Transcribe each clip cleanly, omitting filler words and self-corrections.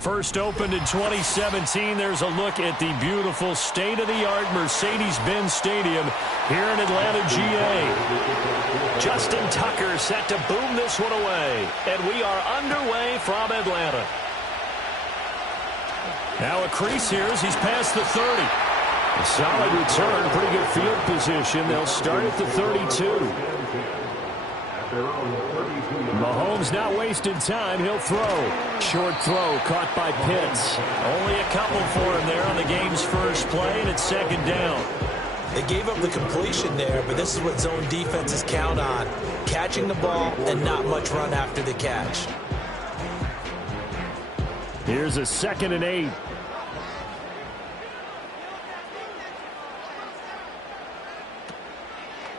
First opened in 2017. There's a look at the beautiful state-of-the-art Mercedes-Benz Stadium here in Atlanta, GA. Justin Tucker set to boom this one away. And we are underway from Atlanta. Now a crease here as he's past the 30. A solid return, pretty good field position. They'll start at the 32. Mahomes not wasting time. He'll throw. Short throw caught by Pitts. Only a couple for him there on the game's first play, and it's second down. They gave up the completion there, but this is what zone defenses count on. Catching the ball and not much run after the catch. Here's a 2nd and 8.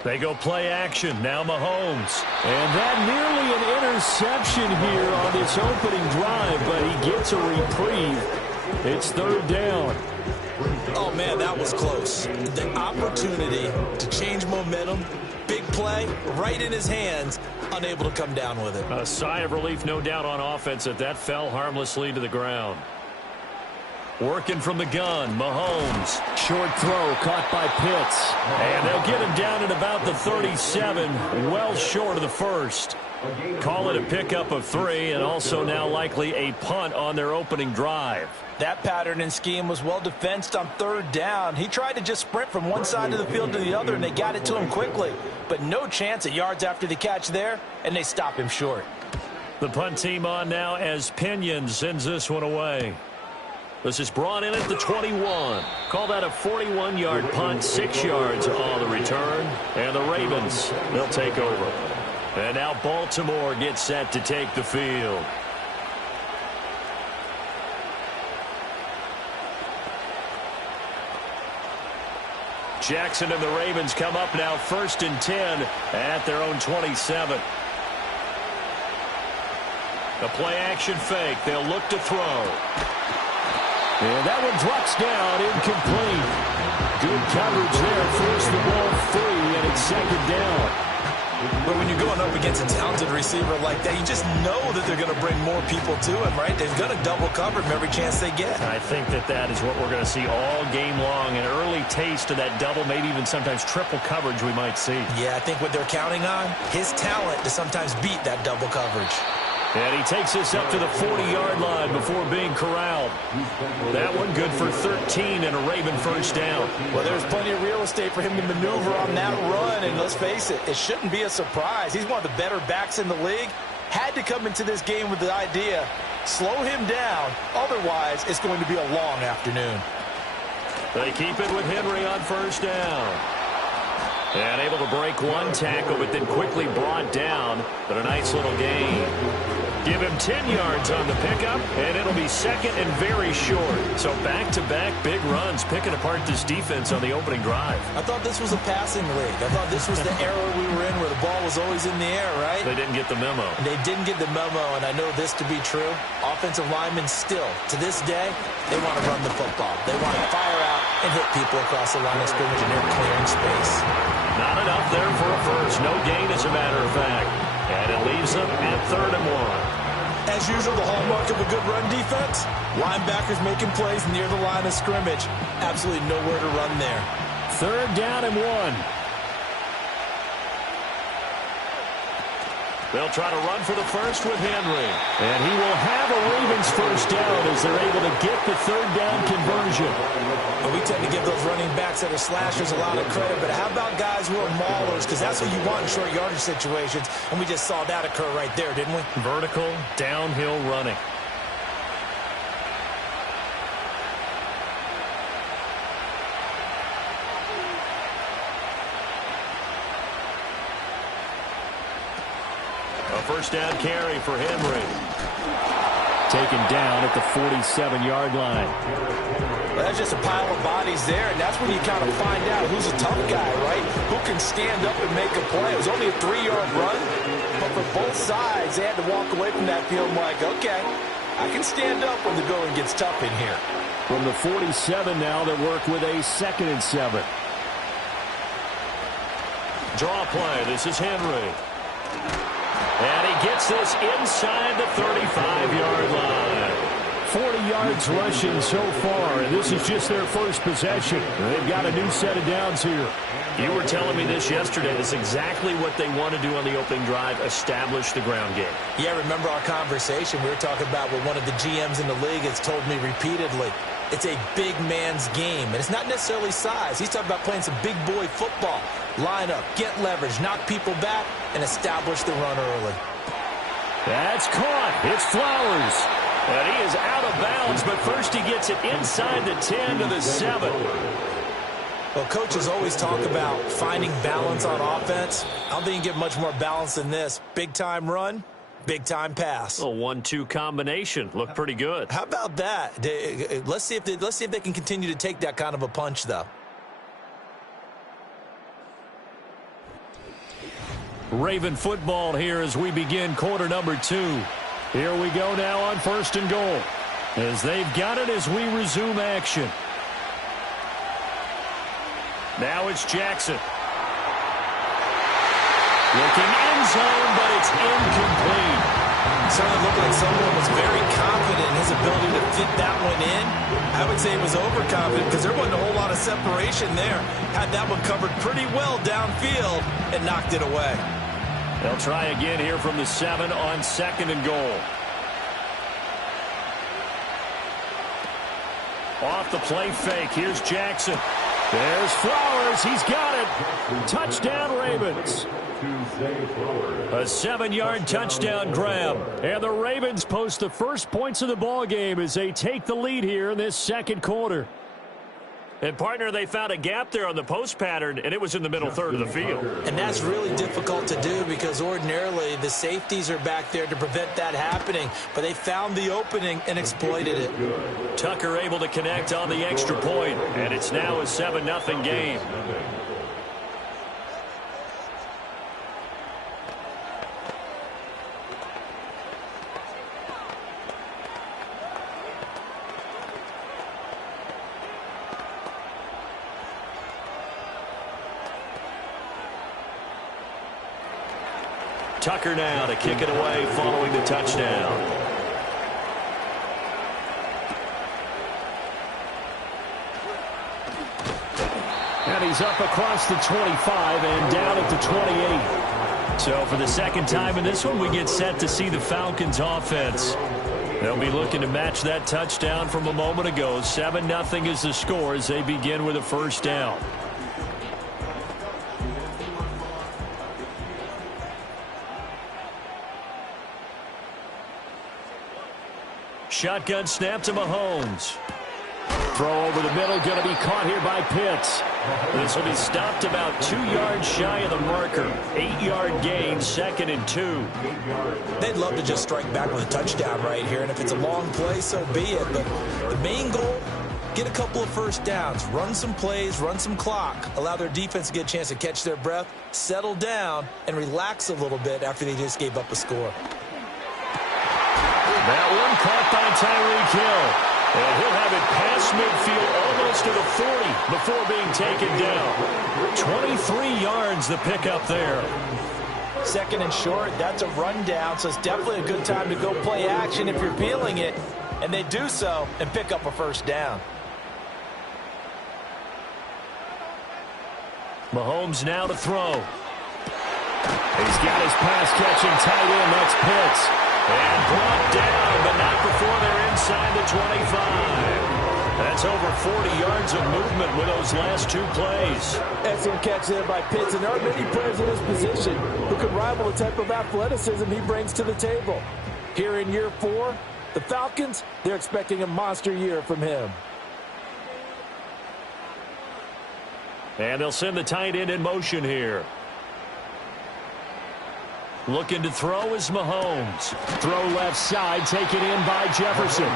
They go play action. Now Mahomes. And that nearly an interception here on this opening drive, but he gets a reprieve. It's 3rd down. Oh, man, that was close. The opportunity to change momentum, big play, right in his hands, unable to come down with it. A sigh of relief, no doubt, on offense that fell harmlessly to the ground. Working from the gun, Mahomes. Short throw caught by Pitts. And they'll get him down at about the 37, well short of the first. Call it a pickup of 3, and also now likely a punt on their opening drive. That pattern and scheme was well defensed on 3rd down. He tried to just sprint from one side of the field to the other, and they got it to him quickly. But no chance at yards after the catch there, and they stop him short. The punt team on now as Pinion sends this one away. This is brought in at the 21. Call that a 41-yard punt, 6 yards on the return. And the Ravens, they'll take over. And now Baltimore gets set to take the field. Jackson and the Ravens come up now 1st and 10 at their own 27. A play-action fake. They'll look to throw. And that one drops down, incomplete. Good coverage there, forced the ball free, and it's 2nd down. But when you're going up against a talented receiver like that, you just know that they're going to bring more people to him, right? They're going to double cover him every chance they get. I think that is what we're going to see all game long. An early taste of that double, maybe even sometimes triple coverage we might see. Yeah, I think what they're counting on, his talent to sometimes beat that double coverage. And he takes this up to the 40-yard line before being corralled. That one good for 13 and a Raven 1st down. Well, there's plenty of real estate for him to maneuver on that run, and let's face it, it shouldn't be a surprise. He's one of the better backs in the league. Had to come into this game with the idea, slow him down, otherwise it's going to be a long afternoon. They keep it with Henry on 1st down. And able to break one tackle, but then quickly brought down. But a nice little gain. Give him 10 yards on the pickup, and it'll be 2nd and very short. So back-to-back big runs, picking apart this defense on the opening drive. I thought this was a passing league. I thought this was the era we were in where the ball was always in the air, right? They didn't get the memo. They didn't get the memo, and I know this to be true. Offensive linemen still, to this day, they want to run the football. They want to fire out and hit people across the line of scrimmage, and they're clearing space. Not enough there for a first. No gain, as a matter of fact. And it leaves them at 3rd and 1. As usual, the hallmark of a good run defense, linebackers making plays near the line of scrimmage. Absolutely nowhere to run there. 3rd down and 1. They'll try to run for the first with Henry. And he will have a Ravens 1st down as they're able to get the 3rd down conversion. But we tend to give those running backs that are slashers a lot of credit. But how about guys who are maulers? Because that's what you want in short yardage situations. And we just saw that occur right there, didn't we? Vertical, downhill running. A 1st down carry for Henry. Taken down at the 47-yard line. Well, that's just a pile of bodies there, and that's when you kind of find out who's a tough guy, right? Who can stand up and make a play. It was only a 3-yard run, but for both sides, they had to walk away from that field like, okay, I can stand up when the going gets tough in here. From the 47 now, they work with a 2nd and 7. Draw play. This is Henry. And he gets this inside the 35-yard line. 40 yards rushing so far, and this is just their first possession. They've got a new set of downs here. You were telling me this yesterday. This is exactly what they want to do on the opening drive, establish the ground game. Yeah, remember our conversation? We were talking about what one of the GMs in the league has told me repeatedly. It's a big man's game, and it's not necessarily size. He's talking about playing some big boy football. Line up, get leverage, knock people back, and establish the run early. That's caught. It's Flowers. And he is out of bounds, but first he gets it inside the 10 to the 7. Well, coaches always talk about finding balance on offense. I don't think you can get much more balance than this. Big-time run, big-time pass. A 1-2 combination. Looked pretty good. How about that? Let's see if they can continue to take that kind of a punch, though. Raven football here as we begin quarter number 2. Here we go now on 1st and goal. As they've got it as we resume action. Now it's Jackson. Looking end zone, but it's incomplete. Certainly looked like someone was very confident in his ability to fit that one in. I would say he was overconfident because there wasn't a whole lot of separation there. Had that one covered pretty well downfield and knocked it away. They'll try again here from the 7 on 2nd and goal. Off the play fake. Here's Jackson. There's Flowers. He's got it. Touchdown, Ravens. A 7-yard touchdown grab. And the Ravens post the first points of the ball game as they take the lead here in this second quarter. And, partner, they found a gap there on the post pattern, and it was in the middle third of the field. And that's really difficult to do because ordinarily the safeties are back there to prevent that happening. But they found the opening and exploited it. Tucker able to connect on the extra point, and it's now a 7-0 game. Tucker now to kick it away following the touchdown. And he's up across the 25 and down at the 28. So for the second time in this one, we get set to see the Falcons offense. They'll be looking to match that touchdown from a moment ago. 7-0 is the score as they begin with a first down. Shotgun snap to Mahomes. Throw over the middle, going to be caught here by Pitts. This will be stopped about 2 yards shy of the marker. 8-yard gain, 2nd and 2. They'd love to just strike back with a touchdown right here, and if it's a long play, so be it. But the main goal, get a couple of first downs, run some plays, run some clock, allow their defense to get a chance to catch their breath, settle down, and relax a little bit after they just gave up a score. That one caught by Tyreek Hill. And he'll have it past midfield almost to the 40 before being taken down. 23 yards the pickup there. 2nd and short, that's a rundown, so it's definitely a good time to go play action if you're feeling it. And they do so and pick up a first down. Mahomes now to throw. He's got his pass-catching tight end. That's Pitts. And brought down, but not before they're inside the 25. That's over 40 yards of movement with those last 2 plays. Excellent catch there by Pitts, and there aren't many players in this position who can rival the type of athleticism he brings to the table. Here in year 4, the Falcons, they're expecting a monster year from him. And they'll send the tight end in motion here. Looking to throw is Mahomes. Throw left side, taken in by Jefferson.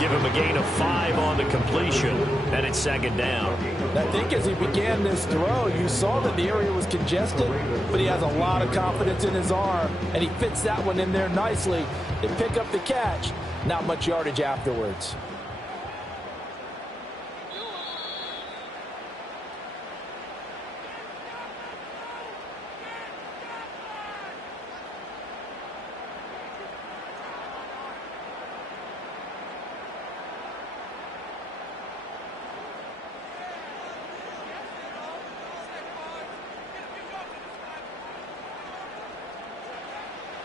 Give him a gain of 5 on the completion, and it's 2nd down. I think as he began this throw, you saw that the area was congested, but he has a lot of confidence in his arm, and he fits that one in there nicely. They pick up the catch, not much yardage afterwards.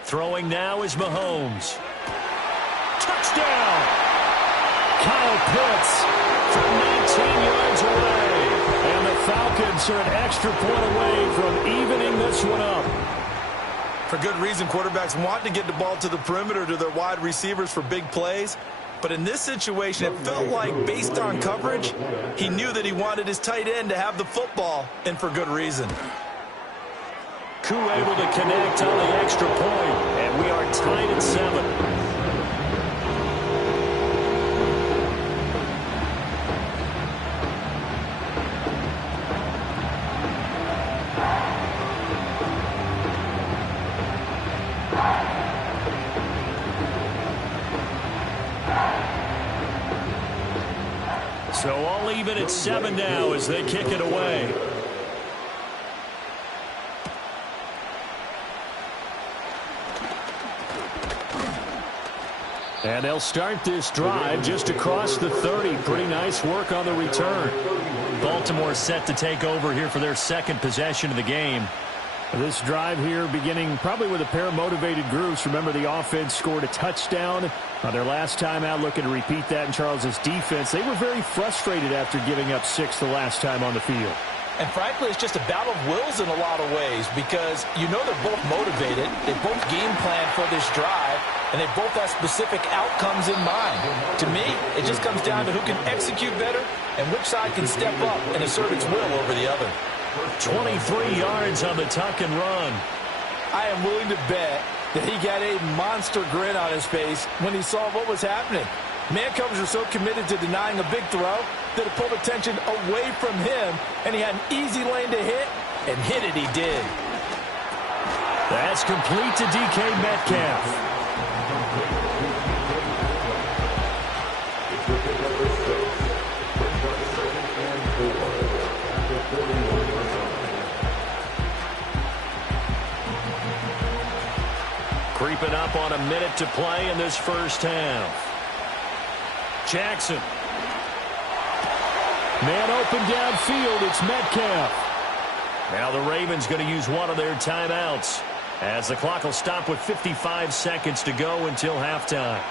Throwing now is Mahomes. Touchdown! Kyle Pitts from 19 yards away. And the Falcons are an extra point away from evening this one up. For good reason, quarterbacks want to get the ball to the perimeter to their wide receivers for big plays. But in this situation, it felt like, based on coverage, he knew that he wanted his tight end to have the football, and for good reason. Koo able to connect on the extra point, and we are tied at 7. So all even at 7 now as they kick it away. And they'll start this drive just across the 30. Pretty nice work on the return. Baltimore set to take over here for their second possession of the game. This drive here beginning probably with a pair of motivated groups. Remember, the offense scored a touchdown on their last time out, looking to repeat that in Charles' defense. They were very frustrated after giving up 6 the last time on the field. And frankly, it's just a battle of wills in a lot of ways because you know they're both motivated. They both game plan for this drive, and they both have specific outcomes in mind. To me, it just comes down to who can execute better and which side can step up and assert its will over the other. 23 yards on the tuck and run. I am willing to bet that he got a monster grin on his face when he saw what was happening. Mancovers are so committed to denying a big throw that it pulled attention away from him, and he had an easy lane to hit, and hit it he did. That's complete to DK Metcalf. Creeping up on a minute to play in this first half. Jackson. Man open downfield. It's Metcalf. Now the Ravens going to use one of their timeouts as the clock will stop with 55 seconds to go until halftime.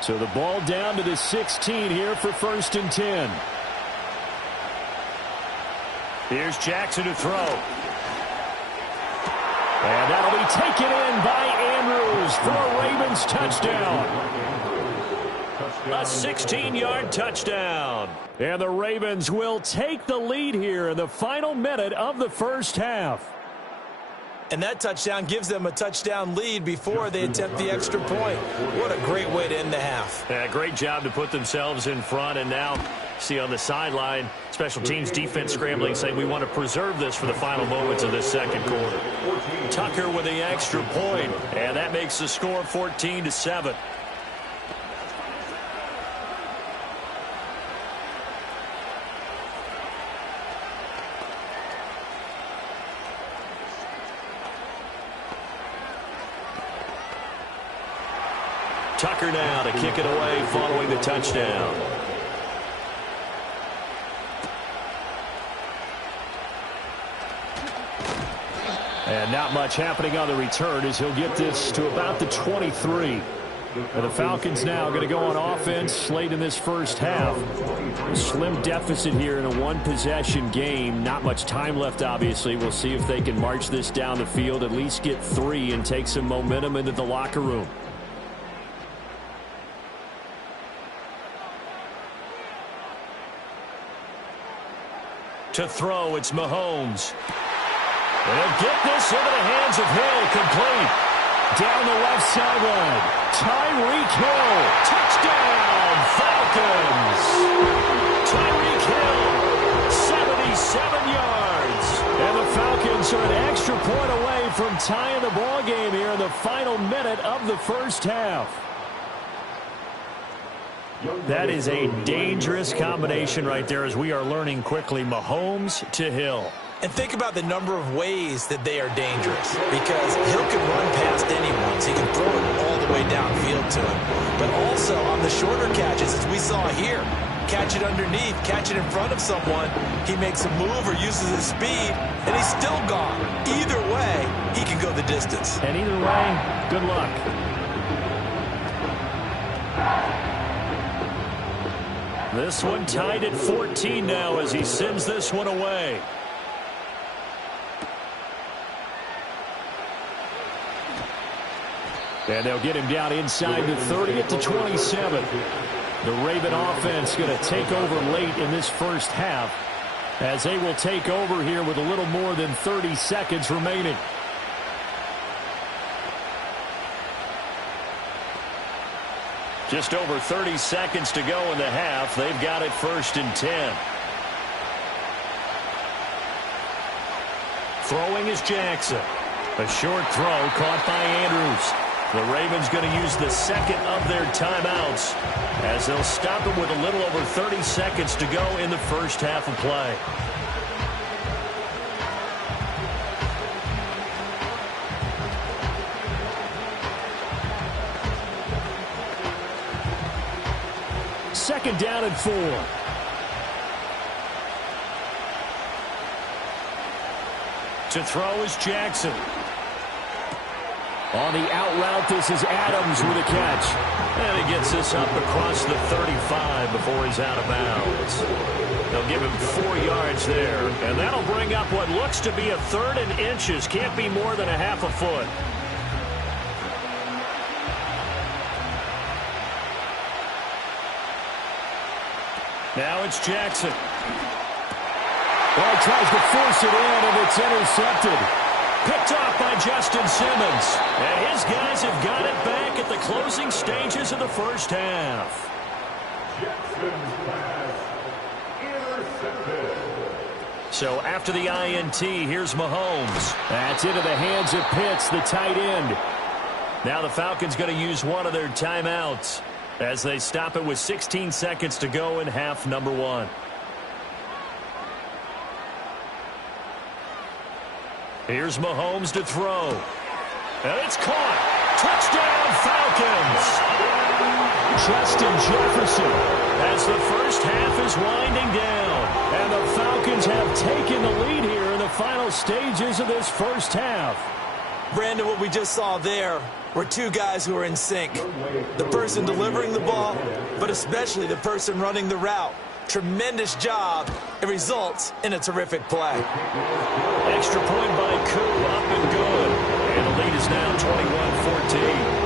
So the ball down to the 16 here for 1st and 10. Here's Jackson to throw. And that'll be taken in by Andrews for a Ravens touchdown. A 16-yard touchdown. And the Ravens will take the lead here in the final minute of the first half. And that touchdown gives them a touchdown lead before they attempt the extra point. What a great way to end the half. Yeah, great job to put themselves in front. And now, see on the sideline, special teams defense scrambling, saying we want to preserve this for the final moments of this second quarter. Tucker with the extra point, and that makes the score 14-7. Tucker now to kick it away following the touchdown. And not much happening on the return as he'll get this to about the 23. And the Falcons now going to go on offense late in this first half. A slim deficit here in a one-possession game. Not much time left, obviously. We'll see if they can march this down the field, at least get 3 and take some momentum into the locker room. To throw, it's Mahomes. And he'll get this into the hands of Hill, complete. Down the left sideline. Tyreek Hill. Touchdown, Falcons. Tyreek Hill, 77 yards. And the Falcons are an extra point away from tying the ball game here in the final minute of the first half. That is a dangerous combination right there as we are learning quickly. Mahomes to Hill. And think about the number of ways that they are dangerous, because Hill can run past anyone, so he can throw it all the way downfield to him. But also on the shorter catches, as we saw here, catch it underneath, catch it in front of someone, he makes a move or uses his speed, and he's still gone. Either way, he can go the distance. And either way, good luck. This one tied at 14 now as he sends this one away. And they'll get him down inside the 30 to 27. The Raven offense going to take over late in this first half as they will take over here with a little more than 30 seconds remaining. Just over 30 seconds to go in the half. They've got it 1st and 10. Throwing is Jackson. A short throw caught by Andrews. The Ravens going to use the second of their timeouts as they'll stop it with a little over 30 seconds to go in the first half of play. Second down and 4. To throw is Jackson. On the out route, this is Adams with a catch. And he gets this up across the 35 before he's out of bounds. They'll give him 4 yards there. And that'll bring up what looks to be a 3rd and inches. Can't be more than a half a foot. Now it's Jackson. Well, he tries to force it in, and it's intercepted. Picked off by Justin Simmons. And his guys have got it back at the closing stages of the first half. So after the INT, here's Mahomes. That's into the hands of Pitts, the tight end. Now the Falcons going to use one of their timeouts as they stop it with 16 seconds to go in half number 1. Here's Mahomes to throw. And it's caught. Touchdown, Falcons. Justin Jefferson as the first half is winding down. And the Falcons have taken the lead here in the final stages of this first half. Brandon, what we just saw there were 2 guys who are in sync. The person delivering the ball, but especially the person running the route. Tremendous job. It results in a terrific play. Extra point by Koo, up and good. And the lead is now 21-14.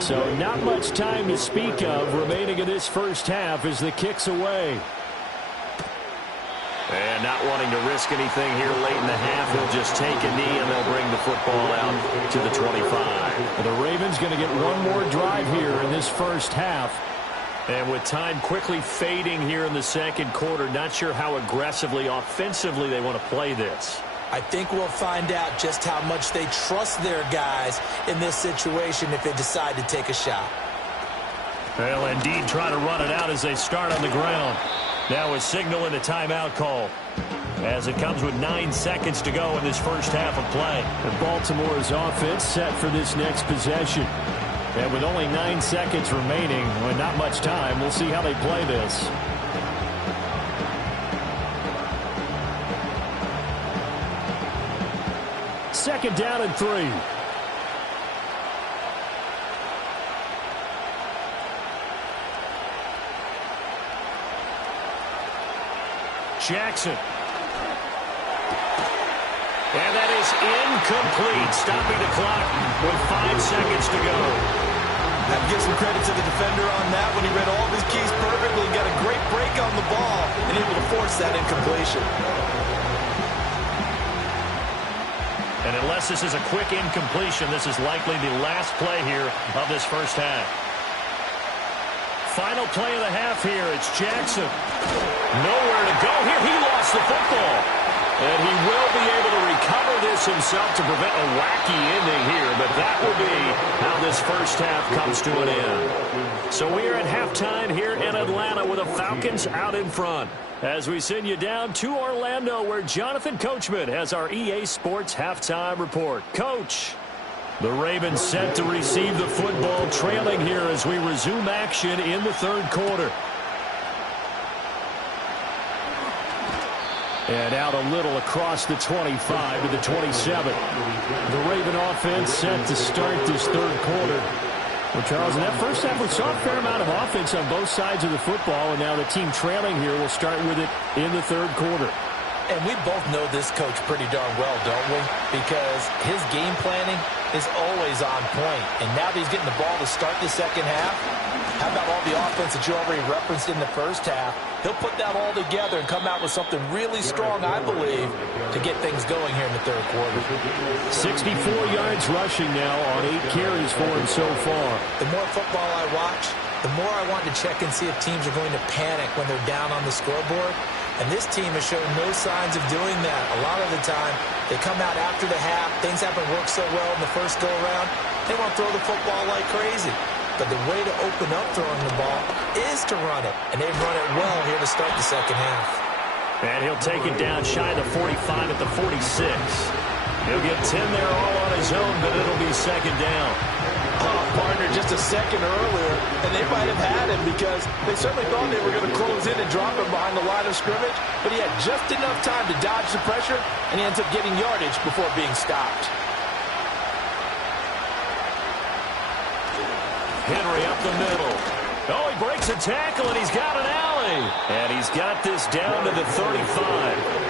So not much time to speak of remaining in this first half as the kick's away. And not wanting to risk anything here late in the half, he'll just take a knee and they'll bring the football out to the 25. The Ravens going to get one more drive here in this first half. And with time quickly fading here in the second quarter, not sure how aggressively, offensively they want to play this. I think we'll find out just how much they trust their guys in this situation if they decide to take a shot. Well, indeed, trying to run it out as they start on the ground. Now a signal and a timeout call as it comes with 9 seconds to go in this first half of play. And Baltimore's offense set for this next possession. And with only 9 seconds remaining, with not much time, we'll see how they play this. Second down and 3. Jackson. And that is incomplete, stopping the clock with 5 seconds to go. I have to give some credit to the defender on that when he read all of his keys perfectly, got a great break on the ball, and able to force that incompletion. And unless this is a quick incompletion, this is likely the last play here of this first half. final play of the half here. It's Jackson. Nowhere to go here. He lost the football. And he will be able to recover this himself to prevent a wacky ending here. But that will be how this first half comes to an end. So we are at halftime here in Atlanta with the Falcons out in front. As we send you down to Orlando, where Jonathan Coachman has our EA Sports halftime report. Coach. The Ravens set to receive the football, trailing here as we resume action in the third quarter. And out a little across the 25 to the 27. The Raven offense set to start this third quarter. Well, Charles, in that first half, we saw a fair amount of offense on both sides of the football, and now the team trailing here will start with it in the third quarter. And we both know this coach pretty darn well, don't we? Because his game planning is always on point. And now that he's getting the ball to start the second half, how about all the offense that you already referenced in the first half? He'll put that all together and come out with something really strong, I believe, to get things going here in the third quarter. 64 yards rushing now on 8 carries for him so far. The more football I watch, the more I want to check and see if teams are going to panic when they're down on the scoreboard. And this team has shown no signs of doing that. A lot of the time, they come out after the half. Things haven't worked so well in the first go-around. They want to throw the football like crazy. But the way to open up throwing the ball is to run it. And they've run it well here to start the second half. And he'll take it down shy of the 45 at the 46. He'll get 10 there all on his own, but it'll be second down. Partner just a second earlier, and they might have had him because they certainly thought they were going to close in and drop him behind the line of scrimmage, but he had just enough time to dodge the pressure, and he ends up getting yardage before being stopped. Henry up the middle. Oh, he breaks a tackle, and he's got an alley. And he's got this down to the 35.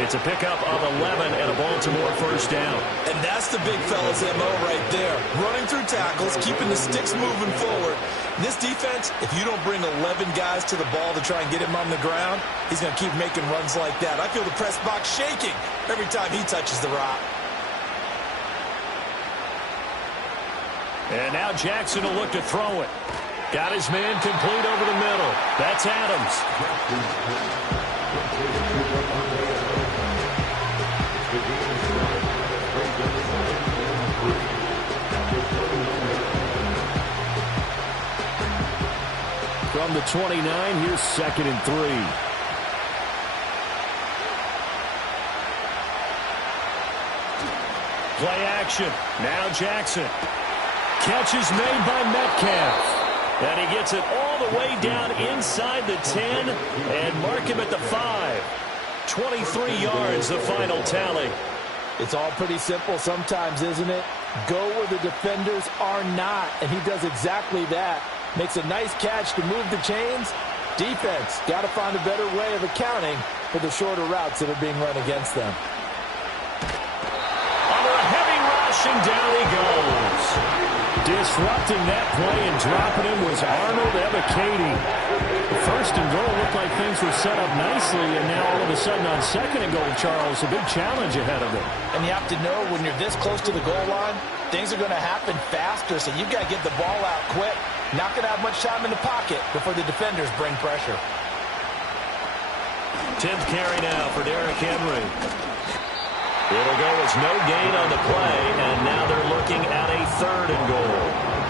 It's a pickup of 11 and a Baltimore first down. And that's the big fella's MO right there. Running through tackles, keeping the sticks moving forward. In this defense, if you don't bring 11 guys to the ball to try and get him on the ground, he's going to keep making runs like that. I feel the press box shaking every time he touches the rock. And now Jackson will look to throw it. Got his man complete over the middle. That's Adams. From the 29, here's 2nd and 3. Play action. Now Jackson. Catch is made by Metcalf. And he gets it all the way down inside the 10 and mark him at the 5. 23 yards, the final tally. It's all pretty simple sometimes, isn't it? Go where the defenders are not, and he does exactly that. Makes a nice catch to move the chains. Defense got to find a better way of accounting for the shorter routes that are being run against them. Under a heavy rush, and down he goes. Disrupting that play and dropping him was Arnold Ebiketie. First and goal looked like things were set up nicely, and now all of a sudden on 2nd and goal, Charles, a big challenge ahead of him. And you have to know when you're this close to the goal line, things are going to happen faster, so you've got to get the ball out quick. Not going to have much time in the pocket before the defenders bring pressure. 10th carry now for Derrick Henry. It'll go as no gain on the play, and now they're looking at a 3rd and goal.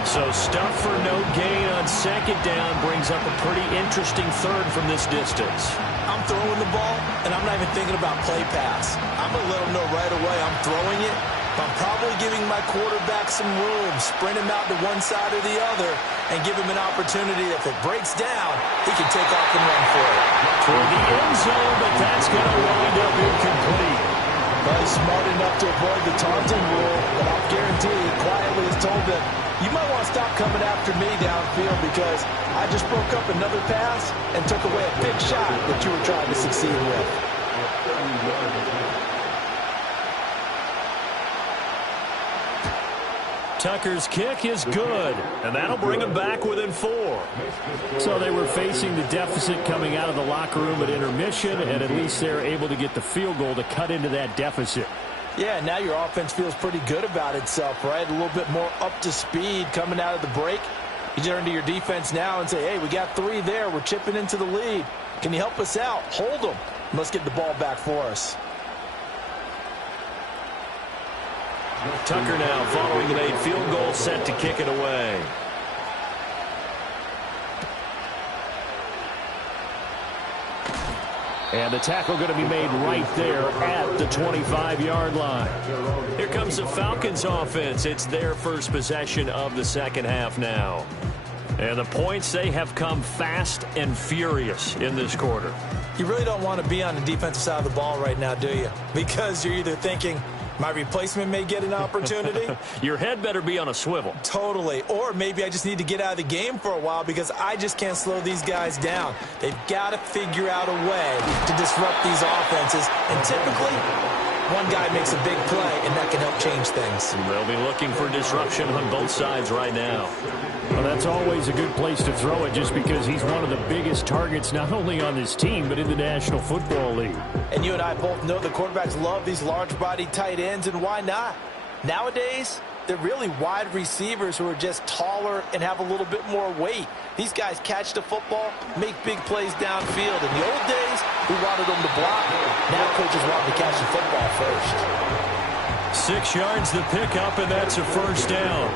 So stuff for no gain on 2nd down brings up a pretty interesting 3rd from this distance. I'm throwing the ball, and I'm not even thinking about play pass. I'm going to let him know right away I'm throwing it. I'm probably giving my quarterback some room, sprint him out to one side or the other, and give him an opportunity. If it breaks down, he can take off and run for it. Toward the end zone, but that's going to wind up incomplete. Well, he's smart enough to avoid the taunting rule, but I'll guarantee he quietly has told them, you might want to stop coming after me downfield because I just broke up another pass and took away a big shot that you were trying to succeed with. Tucker's kick is good, and that'll bring him back within 4. So they were facing the deficit coming out of the locker room at intermission, and at least they're able to get the field goal to cut into that deficit. Yeah, now your offense feels pretty good about itself, right? A little bit more up to speed coming out of the break. You turn to your defense now and say, hey, we got 3 there. We're chipping into the lead. Can you help us out? Hold them. Let's get the ball back for us. Tucker now following the made field goal, set to kick it away. And the tackle going to be made right there at the 25-yard line. Here comes the Falcons offense. It's their first possession of the second half now. And the points, they have come fast and furious in this quarter. You really don't want to be on the defensive side of the ball right now, do you? Because you're either thinking, my replacement may get an opportunity. Your head better be on a swivel. Totally. Or maybe I just need to get out of the game for a while because I just can't slow these guys down. They've got to figure out a way to disrupt these offenses. And typically, one guy makes a big play, and that can help change things. They'll be looking for disruption on both sides right now. Well, that's always a good place to throw it just because he's one of the biggest targets not only on this team but in the National Football League. And you and I both know the quarterbacks love these large-bodied tight ends, and why not? Nowadays, they're really wide receivers who are just taller and have a little bit more weight. These guys catch the football, make big plays downfield. In the old days, we wanted them to block. Now coaches want them to catch the football first. 6 yards the pickup, and that's a first down.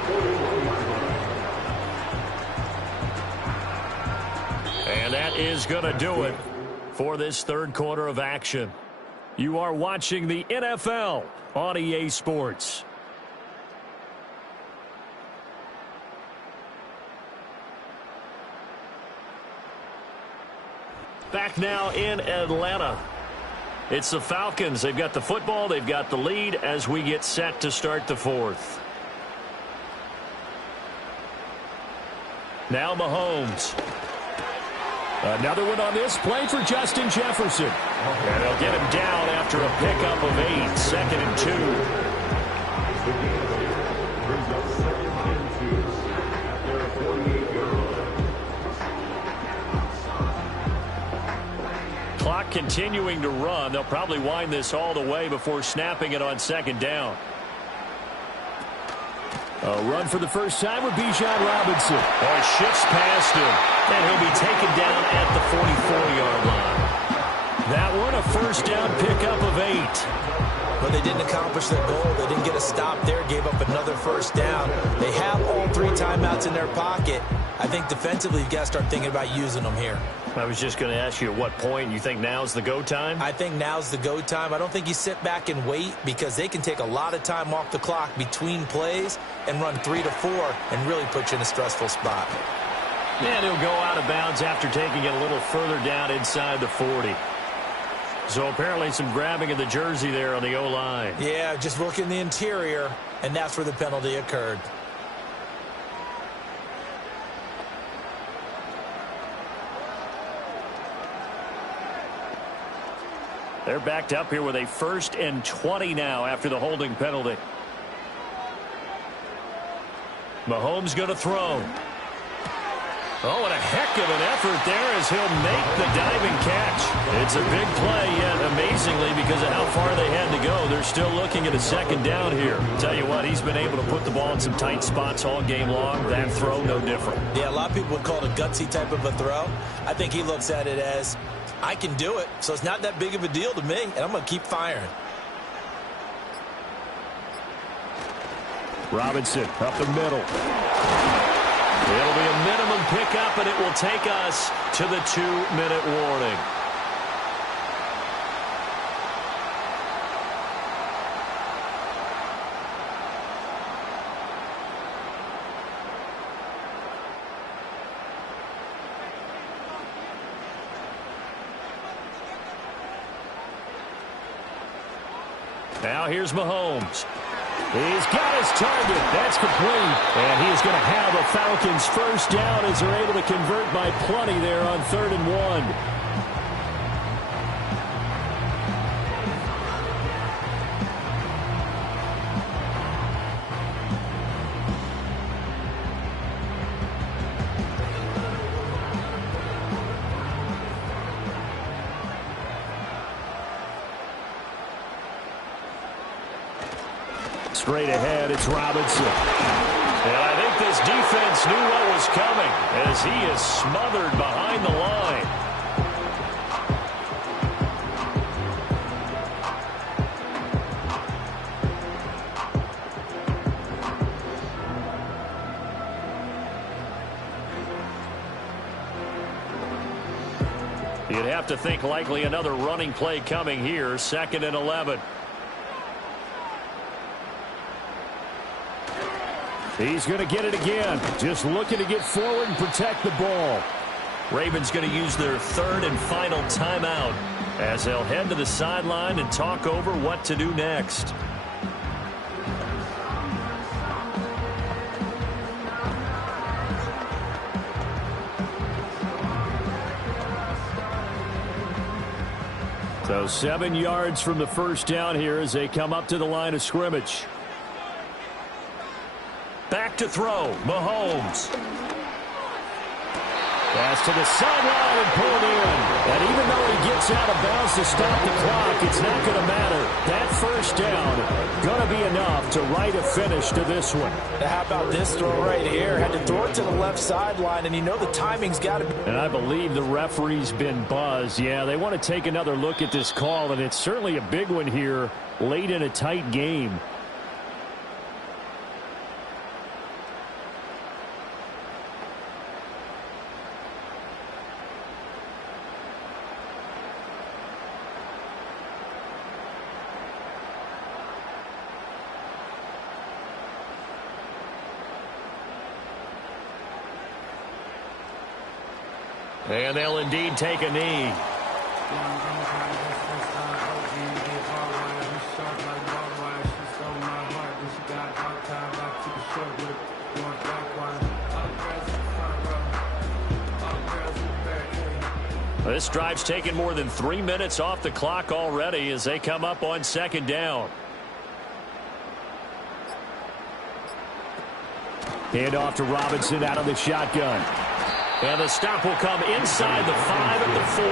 And that is going to do it for this third quarter of action. You are watching the NFL on EA Sports. Back now in Atlanta. It's the Falcons. They've got the football. They've got the lead as we get set to start the fourth. Now Mahomes. Another one on this play for Justin Jefferson. And they'll get him down after a pickup of 8. 2nd and 2. Clock continuing to run. They'll probably wind this all the way before snapping it on 2nd down. A run for the first time with Bijan Robinson. Oh, shifts past him. And he'll be taken down at the 44-yard line. That one, a first down pickup of 8. But they didn't accomplish their goal. They didn't get a stop there, gave up another first down. They have all 3 timeouts in their pocket. I think defensively you've got to start thinking about using them here. I was just going to ask you at what point you think now's the go time? I think now's the go time. I don't think you sit back and wait because they can take a lot of time off the clock between plays and run 3 to 4 and really put you in a stressful spot. And he'll go out of bounds after taking it a little further down inside the 40. So apparently some grabbing of the jersey there on the O-line. Yeah, just look in the interior, and that's where the penalty occurred. They're backed up here with a 1st and 20 now after the holding penalty. Mahomes going to throw. Oh, and a heck of an effort there as he'll make the diving catch. It's a big play, yet amazingly, because of how far they had to go, they're still looking at a 2nd down here. Tell you what, he's been able to put the ball in some tight spots all game long. That throw, no different. Yeah, a lot of people would call it a gutsy type of a throw. I think he looks at it as, I can do it, so it's not that big of a deal to me, and I'm going to keep firing. Robinson up the middle. It'll be a minimum pickup, and it will take us to the 2-minute warning. Now here's Mahomes. He's got his target. That's complete. And he's going to have a Falcons first down as they're able to convert by plenty there on 3rd and 1. Straight ahead, it's Robinson. And I think his defense knew what was coming as he is smothered behind the line. You'd have to think likely another running play coming here, 2nd and 11. He's going to get it again. Just looking to get forward and protect the ball. Ravens going to use their 3rd and final timeout as they'll head to the sideline and talk over what to do next. So 7 yards from the first down here as they come up to the line of scrimmage. Back to throw, Mahomes. Pass to the sideline and pulled in. And even though he gets out of bounds to stop the clock, it's not going to matter. That first down going to be enough to write a finish to this one. Now how about this throw right here? Had to throw it to the left sideline, and you know the timing's got to be. And I believe the referee's been buzzed. Yeah, they want to take another look at this call, and it's certainly a big one here late in a tight game. And they'll indeed take a knee. This drive's taken more than 3 minutes off the clock already as they come up on 2nd down. Hand off to Robinson out of the shotgun. And the stop will come inside the 5 at the 4.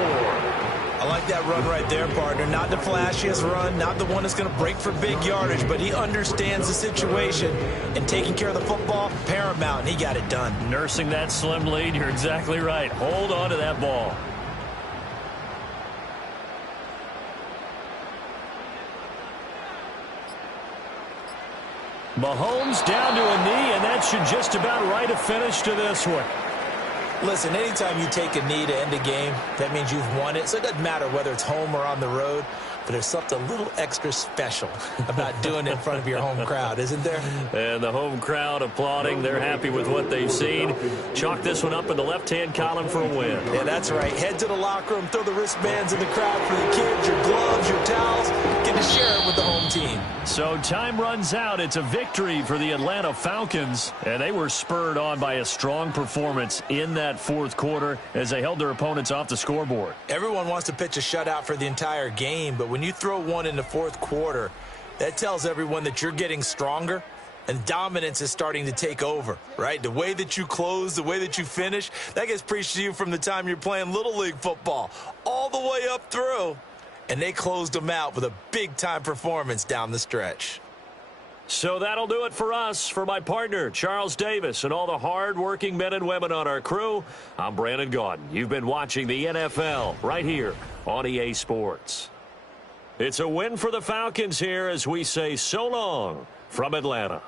I like that run right there, partner. Not the flashiest run, not the one that's going to break for big yardage, but he understands the situation, and taking care of the football, paramount, and he got it done. Nursing that slim lead, you're exactly right. Hold on to that ball. Mahomes down to a knee, and that should just about write a finish to this one. Listen, anytime you take a knee to end a game, that means you've won it. So it doesn't matter whether it's home or on the road, but there's something a little extra special about doing it in front of your home crowd, isn't there? And the home crowd applauding. They're happy with what they've seen. Chalk this one up in the left-hand column for a win. Yeah, that's right. Head to the locker room, throw the wristbands in the crowd for the kids, your gloves, your towels. Get to share it with the home team. So time runs out. It's a victory for the Atlanta Falcons, and they were spurred on by a strong performance in that 4th quarter as they held their opponents off the scoreboard. Everyone wants to pitch a shutout for the entire game, but when you throw one in the 4th quarter, that tells everyone that you're getting stronger and dominance is starting to take over, right? The way that you close, the way that you finish, that gets preached to you from the time you're playing Little League football all the way up through. And they closed them out with a big-time performance down the stretch. So that'll do it for us. For my partner, Charles Davis, and all the hard-working men and women on our crew, I'm Brandon Gaudin. You've been watching the NFL right here on EA Sports. It's a win for the Falcons here as we say so long from Atlanta.